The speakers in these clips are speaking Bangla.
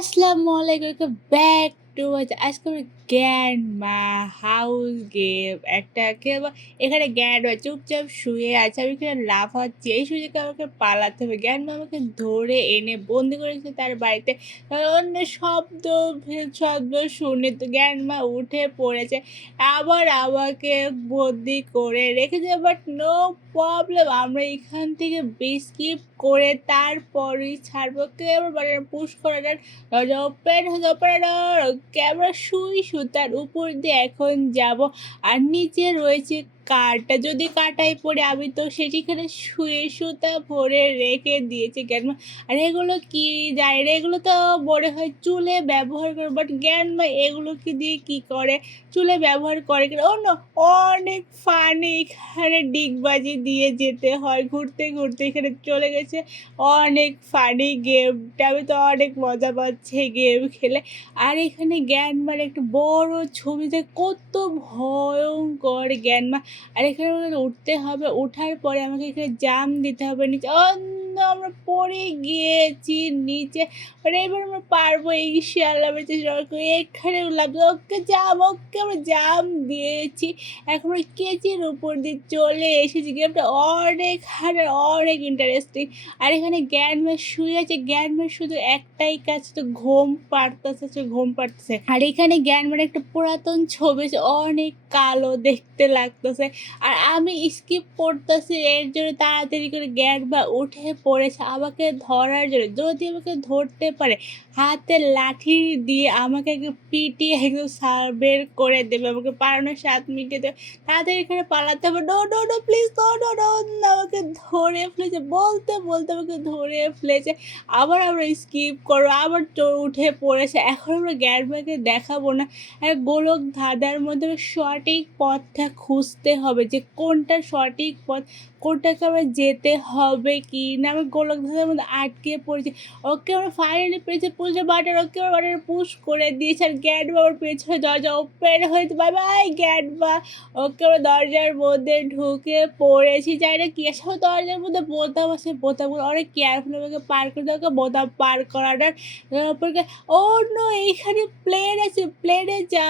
আসসালামু আলাইকুম, ওয়েলকাম ব্যাক টু আজকে আমরা গ্র্যান্ডমা হাউস গেম একটা খেলবো। এখানে গ্র্যান্ডমা চুপচাপ শুয়ে আছে, আমি এখানে লাফাচ্ছি। এই সুযোগে আমাকে পালাতে হবে। গ্র্যান্ডমা আমাকে ধরে এনে বন্দি করেছে তার বাড়িতে। অন্য শব্দ শুনে তো গ্র্যান্ডমা উঠে পড়েছে, আবার আমাকে বন্দি করে রেখেছে। বাট নো প্রবলেম, আমরা এখান থেকে স্কিপ করে তারপরই ছাড়বো। কেউ পুশ করে দরজা ওপেন হয়ে অপারেটর ক্যামেরা সুতার উপর দিয়ে এখন যাব। আর নিচে রয়েছে কারটা, যদি কাটাই পড়ে আমি তো সেটিখানে শুয়ে সুতা ভরে রেখে দিয়েছি জ্ঞান। আর এগুলো কি যায় রে, এগুলো তো মনে হয় চুলে ব্যবহার করে, বাট জ্ঞান এগুলো কি দিয়ে কি করে, চুলে ব্যবহার করে কিনা। অন্য অনেক ফানি, এখানে ডিগবাজি দিয়ে যেতে হয়, ঘুরতে ঘুরতে এখানে চলে গেছে। অনেক ফানি গেমটা, আমি তো অনেক মজা পাচ্ছি গেম খেলে। আর এখানে জ্ঞানমার একটা বড় ছবিতে কত ভয়ঙ্কর জ্ঞানমা। আর এখানে আমাকে উঠতে হবে, ওঠার পরে আমাকে এখানে জাম দিতে হবে নিচে। আমরা পড়ে গিয়েছি নিচে। মানে এবার আমরা পারবো ইনশাআল্লাহ। এখানে উঠলাম, ওকে আমরা জাম দিয়েছি। এখন ওই কেচির উপর দিয়ে চলে এসেছি। গেমটা অনেক হার্ড আর অনেক ইন্টারেস্টিং। আর এখানে জ্ঞানমা শুয়ে আছে, জ্ঞানমার শুধু একটাই কাজ, তো ঘুম পাড়তেছে। আর এখানে জ্ঞানমার একটা পুরাতন ছবি আছে, অনেক কালো দেখতে লাগতেছে। আর আমি স্কিপ করতেছি, এর জন্য তাড়াতাড়ি করে জ্ঞানমা উঠে পড়েছে আমাকে ধরার জন্য। যদি আমাকে ধরতে পারে, হাতের লাঠি দিয়ে আমাকে একদম পিটিয়ে একদম বের করে দেবে, আমাকে পালানোর 7 মিনিটে দেবে। তাদের এখানে পালাতে হবে। No no no please, no no no, আমাকে ধরে ফেলেছে, বলতে বলতে আমাকে ধরে ফেলেছে। আবার আমরা স্কিপ করো, আবার উঠে পড়েছে। এখন আমরা গ্যারবাকে দেখাবো না, আর গোলক ধাঁধার মধ্যে সঠিক পথটা খুঁজতে হবে, যে কোনটা সঠিক পথ, কোনটাকে আমরা যেতে হবে কি না। আমি গোলক ধাঁধার মধ্যে আটকে পড়েছি। ওকে আমরা ফাইনালি পেয়েছি পুজো বাটার, ওকে আমার বাটার পুশ করে দিয়েছে। আর গ্যাডবা আমার পেছনে দরজা ওপেন হয়েছে। Bye bye গ্যাডবা। ওকে আমরা দরজার মধ্যে ঢুকে পড়েছি। যাই না কি আসলে দরজার মধ্যে বোতাম আছে, বোতামগুলো অনেক কেয়ারফুল আমাকে পার করতে, ওকে বোতাম পার করাটার ওপরকে। অন্য এইখানে প্লেন আছে, প্লেনে যা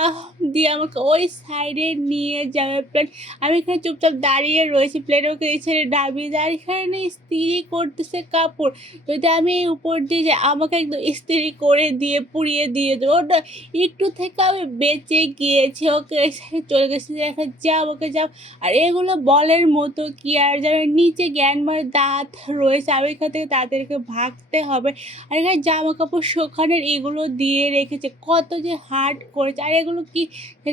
দিয়ে আমাকে ওই সাইডে নিয়ে যাবে প্লেন। আমি এখানে চুপচাপ দাঁড়িয়ে রয়েছি, প্লেনে ওকে এই সাইডে ডাবিয়ে দেয়। আর এখানে ইস্ত্রি করতেছে কাপড়, যদি আমি উপর দিয়ে যাই আমাকে একদম ইস্ত্রি করে দিয়ে পুড়িয়ে দিয়ে দেবো। ওটা একটু থেকে আমি বেঁচে গিয়েছি। ওকে চলে গেছে, এখন যাও ওকে যাও। আর এগুলো বলের মতো কি, আর যেন নিচে জ্ঞানমার দাঁত রয়েছে, আমি এখান থেকে তাদেরকে ভাগতে হবে। আর এখানে জামা কাপড় শোকানের এগুলো দিয়ে রেখেছে, কত যে হার্ড করেছে। আর এগুলো কি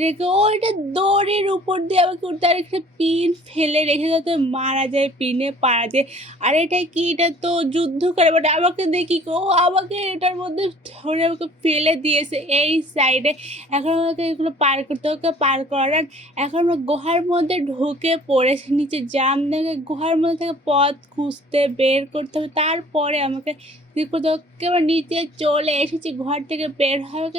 রেখে ওইটা দড়ির উপর দিয়ে আমাকে উঠতে, আর এখানে পিন ফেলে রেখে যাতে মারা যায়, পিনে পারা যায়। আর এটা কি, এটা তো যুদ্ধ করে, বাট আমাকে দেখি ও আমাকে এটার মধ্যে ধরে আমাকে ফেলে দিয়েছে এই সাইডে। এখন আমাকে এগুলো পার করতে, ওকে পার করার। এখন আমরা গুহার মধ্যে ঢুকে পড়েছি, নিচে জাম দেখে গুহার মধ্যে থেকে পথ খুঁজতে বের করতে হবে। তারপরে আমাকে ওকে আবার নিচে চলে এসেছি, ঘর থেকে বের হয়ে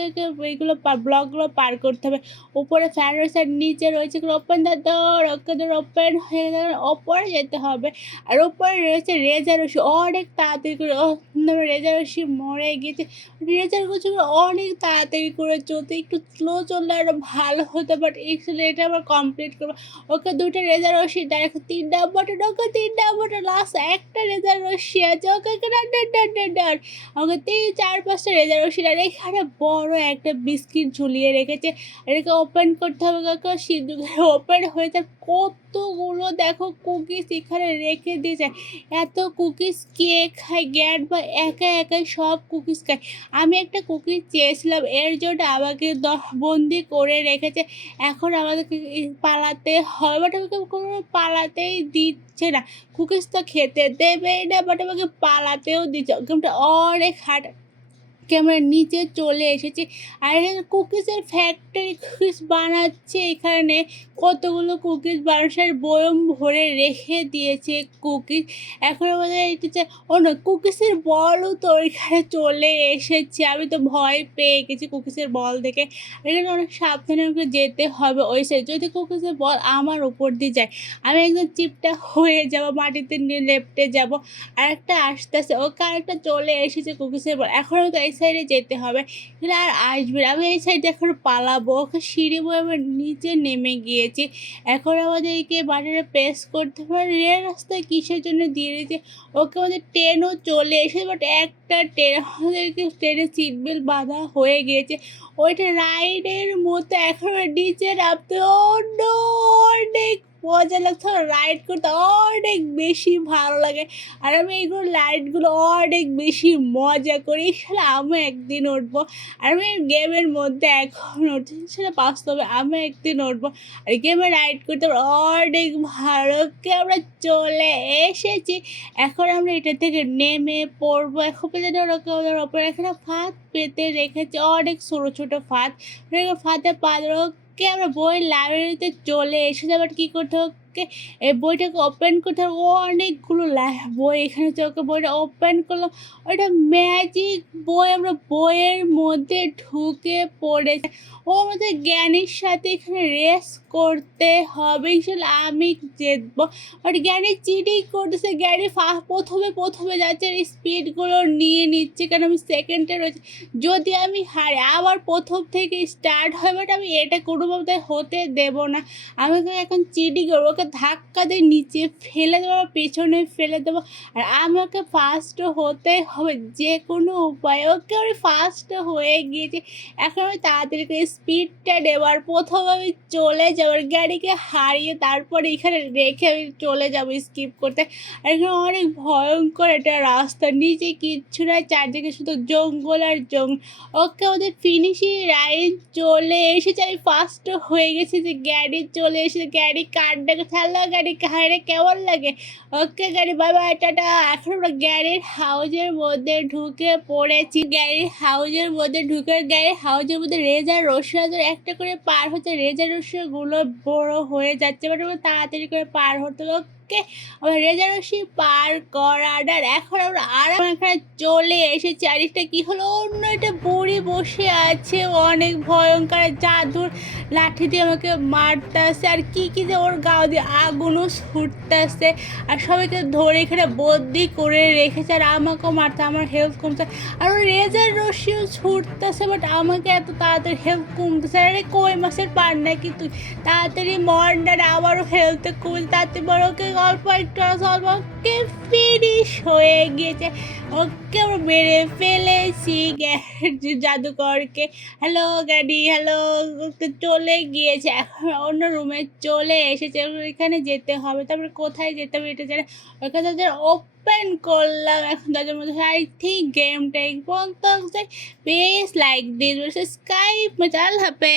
এইগুলো ব্লকগুলো পার করতে হবে। উপরে ফ্যান রয়েছে, আর নিচে রয়েছে open the door, okay door open হয়ে গেলে ওপরে যেতে হবে। আর ওপরে রয়েছে রেজার রশি, অনেক তাড়াতাড়ি করে রেজার রশি মরে গেছে। রেজার গুলো অনেক তাড়াতাড়ি করে চলতে, একটু স্লো চললে আরও ভালো হতো, বাট এটা আবার কমপ্লিট করবো। ওকে 2টা রেজার রশি, তার এখন 3 নাম্বারটা, ওকে 3 নাম্বারটা লাস্ট একটা রেজার রশি আছে। ওকে ডান ওকে 3-4-5টা রেজার রশি। আর এখানে বড় একটা বিস্কিট ঝুলিয়ে রেখেছে, এটাকে ওপেন করতে হবে। কাকা সিদ্ধ ওপেন হয়ে যায়, কতগুলো দেখো কুকিজ এখানে রেখে দিয়েছে। এত কুকিজ কে খায়, জ্ঞান বা একা একাই সব কুকিজ খায়। আমি একটা কুকিজ চেয়েছিলাম, এর জন্য আমাকে বন্দি করে রেখেছে। এখন আমাদেরকে পালাতে হয়, বাট আমাকে কোনো পালাতেই দিচ্ছে না। কুকিজ তো খেতে দেবেই না, বাট আমাকে পালাতেও দিচ্ছে। গেমটা অনেক হার্ড। আমরা নিচে চলে এসেছি, আর এখানে কুকিজের ফ্যাক্টরি, কুকিজ বানাচ্ছে। এখানে কতগুলো কুকিজ বানানোর বয়ম ভরে রেখে দিয়েছে কুকিজ। এখন আমাদের এটা অন্য কুকিজের বলও তো এখানে চলে এসেছে। আমি তো ভয় পেয়ে গেছি কুকিজের বল দেখে। এখানে অনেক সাবধানে আমাকে যেতে হবে ওই সাইড, যদি কুকিজের বল আমার উপর দিয়ে যায় আমি একদম চিপটা হয়ে যাব, মাটিতে নিয়ে লেপটে যাব। আরেকটা আসতেছে, ওকে আরেকটা চলে এসেছে কুকিজের বল। এখন তো এই সাইডে যেতে হবে। তাহলে আর আসবে না। আমি এই সাইড দিয়ে এখন পালাবো। ওকে সিঁড়ি বয়ে আমরা নিচে নেমে গিয়েছি। এখন আমাদেরকে বাটনে প্রেস করতে হবে। রেল রাস্তায় কিসের জন্য দিয়ে দিয়েছে? ওকে আমাদের ট্রেনও চলে এসেছে, বাট একটা ট্রেন আমাদেরকে ট্রেনের সিট বেল্ট বাঁধা হয়ে গিয়েছে। ওইটা রাইডের মতো এখন নিচে নামতে অনেক মজা লাগছে। রাইড করতে অনেক বেশি ভালো লাগে। আর আমি এইগুলো রাইডগুলো অনেক বেশি মজা করি। শালা আমিও একদিন উঠবো। আর আমি গেমের মধ্যে এখন উঠছি, সেটা বাস্তবে আমিও একদিন উঠবো। আর গেমে রাইড করতে আমার অনেক ভালো। আমরা চলে এসেছি। এখন আমরা এটা থেকে নেমে পড়বো। এখন পেতে ওদের ওপরে এখানে ফাঁদ পেতে রেখেছে, অনেক ছোটো ছোটো ফাঁদ। ফাঁদে পা ওকে আমরা বইয়ের লাইব্রেরিতে চলে এসেছি। আবার কী করতে ওকে এই বইটাকে ওপেন করতে হবে। অনেকগুলো বই এখানে হচ্ছে, ওকে বইটা ওপেন করলাম। ওটা ম্যাজিক বই। আমরা বইয়ের মধ্যে ঢুকে পড়েছি। ও আমাদের জ্ঞানীর সাথে এখানে রেস করতে হবে। ইনশাল্লাহ আমি জিতবো। বাট জ্ঞানী চিটিং করতেছে। জ্ঞানী প্রথমে যাচ্ছে, স্পিডগুলো নিয়ে নিচ্ছে, কারণ আমি সেকেন্ডে রয়েছি। যদি আমি হারি আবার প্রথম থেকে স্টার্ট হয়, বাট আমি এটা কোনোভাবে হতে দেবো না। আমি ওকে এখন চিটিং করবো। ওকে ধাক্কা দিয়ে নিচে ফেলে দেবো, পেছনে ফেলে দেবো। আর আমাকে ফার্স্ট হতে হবে যে কোনো উপায়ে। ওকে আমি ফার্স্ট হয়ে গিয়েছি। এখন আমি তাড়াতাড়ি করে স্পিডটা নেবো, আর প্রথম আমি চলে যাবো। আর গাড়িকে হারিয়ে তারপরে এখানে রেখে আমি চলে যাবো স্কিপ করতে। আর এখানে অনেক ভয়ঙ্কর একটা রাস্তা, নিচে কিচ্ছু নাই, চারদিকে শুধু জঙ্গল আর জঙ্গল। ওকে আমাদের ফিনিশিং লাইন চলে এসেছে। আমি ফার্স্ট হয়ে গেছি, যে গাড়ি চলে এসেছে। গাড়ি কারটাকে হ্যালো গাড়ি হাইরে কেমন লাগে? ওকে গাড়ি বাই বাই টাটা। এখন আমরা গাড়ির হাউজের মধ্যে ঢুকে পড়েছি। গাড়ির হাউজের মধ্যে গাড়ির হাউজের মধ্যে রেজার রশ্মি একটা করে পার হচ্ছে। রেজার রশ্মিগুলো বড় হয়ে যাচ্ছে, বাট আমরা তাড়াতাড়ি করে পার হতে হবে। ওকে আমার রেজার রশ্মি পার করার। এখন আমরা আরাম এখানে চলে এসেছি। আরেকটা কী হলো, অন্য একটা বুড়ি বসে আছে, অনেক ভয়ঙ্কর জাদুর লাঠি দিয়ে আমাকে মারতেছে। আর কি যে ওর গাও দিয়ে আগুনও ছুটতেছে। আর সবাইকে ধরে এখানে বন্দি করে রেখেছে। আর আমাকেও মারতে, আমার হেলথ কমছে। আর ওর রেজার রশ্মিও ছুটতেছে, বাট আমাকে এত তাড়াতাড়ি হেলথ কমতেছে। আরে কই মাসের পার নাকি তুই? তাড়াতাড়ি মর না, আবারও হেলথে কমছে। তাড়াতাড়ি বড় ওকে অল্প একটু অল্প। ওকে ফিনিশ হয়ে গিয়েছে। ওকে আমরা মেরে ফেলেছি জাদুকরকে। হ্যালো গাড়ি হ্যালো। ওকে চলে গিয়েছে। এখন অন্য রুমে চলে এসেছে। এখানে যেতে হবে। তারপরে কোথায় যেতে হবে এটা জানে। ওখানে তাদের ওপেন করলাম। এখন তাদের মধ্যে আই থিঙ্ক গেমটা পর্যন্ত বেশ লাইক দিস সাবস্ক্রাইব। আল্লাহ হাফেজ।